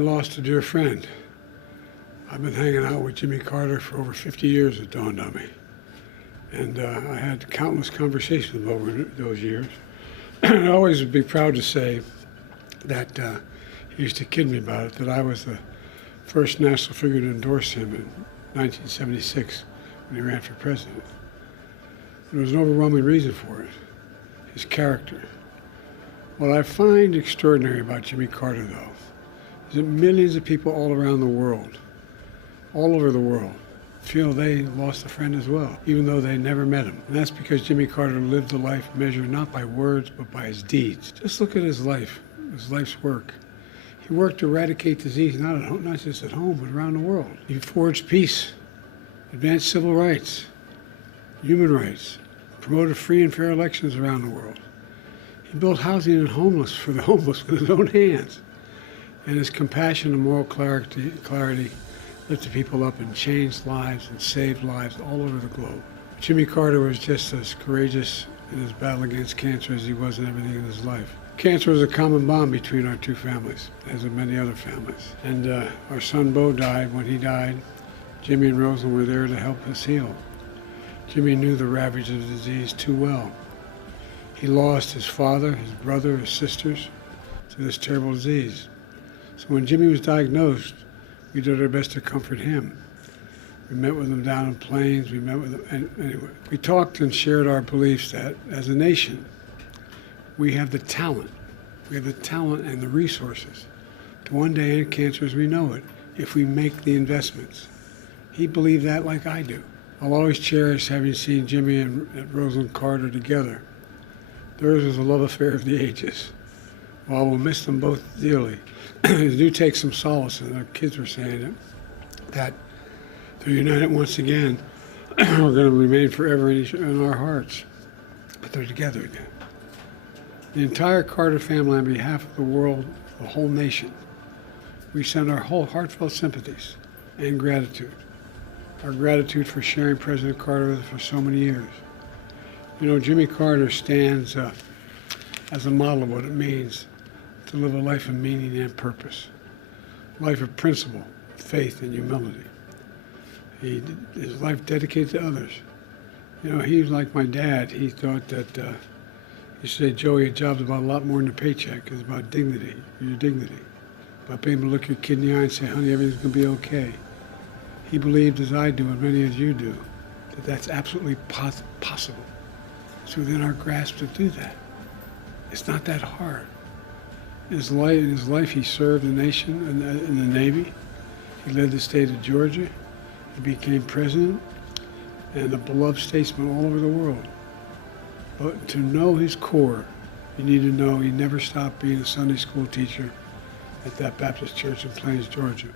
lost a dear friend. I've been hanging out with Jimmy Carter for over 50 years, it dawned on me. And I had countless conversations with him over those years. I always would be proud to say that he used to kid me about it, that I was the first national figure to endorse him in 1976 when he ran for president. There was an overwhelming reason for it, his character. What I find extraordinary about Jimmy Carter, though, is that millions of people all around the world, all over the world, feel they lost a friend as well, even though they never met him. And that's because Jimmy Carter lived a life measured not by words, but by his deeds. Just look at his life, his life's work. He worked to eradicate disease, not just at home, but around the world. He forged peace, advanced civil rights, human rights, promoted free and fair elections around the world. He built housing for the homeless with his own hands. And his compassion and moral clarity lifted people up and changed lives and saved lives all over the globe. Jimmy Carter was just as courageous in his battle against cancer as he was in everything in his life. Cancer was a common bond between our two families, as in many other families. And our son Bo died. When he died, Jimmy and Rosalind were there to help us heal. Jimmy knew the ravage of the disease too well. He lost his father, his brother, his sisters to this terrible disease. So when Jimmy was diagnosed, we did our best to comfort him. We met with him down in Plains, we met with him, and anyway. We talked and shared our beliefs that as a nation, we have the talent and the resources to one day end cancer as we know it, if we make the investments. He believed that like I do. I'll always cherish having seen Jimmy and Rosalind Carter together. Theirs was a love affair of the ages. While we'll miss them both dearly, I do take some solace, and our kids were saying it, that they're united once again. We're going to remain forever in our hearts, but they're together again. The entire Carter family, on behalf of the world, the whole nation, we send our whole heartfelt sympathies and gratitude. Our gratitude for sharing President Carter with us for so many years. You know, Jimmy Carter stands as a model of what it means to live a life of meaning and purpose, a life of principle, faith, and humility. His life dedicated to others. You know, he was like my dad. He thought that, he said, Joey, a job's about a lot more than a paycheck. It's about dignity, your dignity. About being able to look your kid in the eye and say, honey, everything's going to be okay. He believed, as I do, and many as you do, that that's absolutely possible. It's within our grasp to do that. It's not that hard. In his life, he served the nation in the Navy. He led the state of Georgia. He became president and a beloved statesman all over the world. But to know his core, you need to know he never stopped being a Sunday school teacher at that Baptist church in Plains, Georgia.